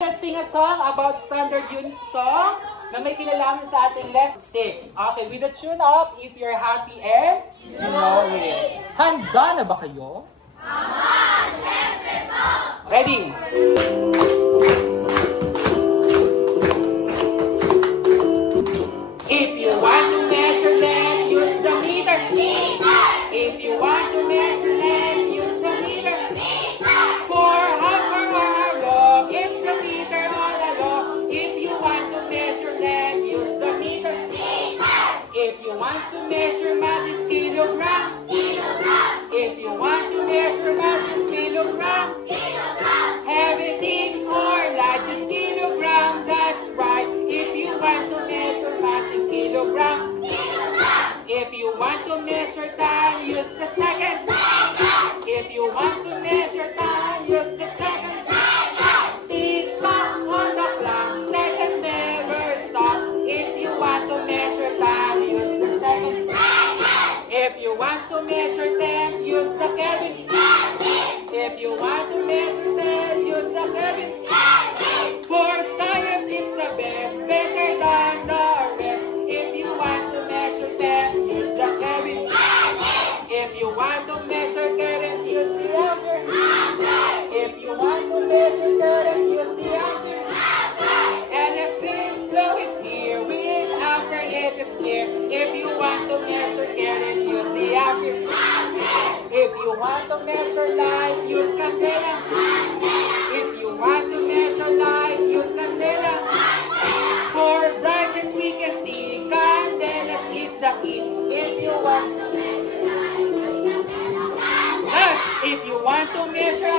Let's sing a song about standard unit song na may kinalaman sa ating lesson 6. Okay, with the tune up, if you're happy and you know it. Handa na ba kayo? Siyempre po! Ready? If you want to measure them, use the meter. If you want to measure them, use the meter. For half or hour long, it's the meter all along. If you want to measure them, use the meter. If you want to measure mass, it's kilogram. If you want to measure mass, it's kilogram. Heavy things or light is kilogram. That's right. If you want to measure mass, it's kilogram. If you want to measure time, use the second. If you want to measure time, use the second. Tick tock on the clock, seconds never stop. If you want to measure time, use the second. If you want to measure them, use the Kelvin. If you want to measure them, use the Kelvin. For science, it's the best, better than the rest. If you want to measure them, use the Kelvin. If you want to measure current, use the ampere. If you want to measure current, use the ampere. Electric flow is here, with ampere it is near. If you want to measure current, use the ampere. If you want to measure light, use candela. If you want to measure light, use candela. For brightness we can see, candelas is the key. If you want to measure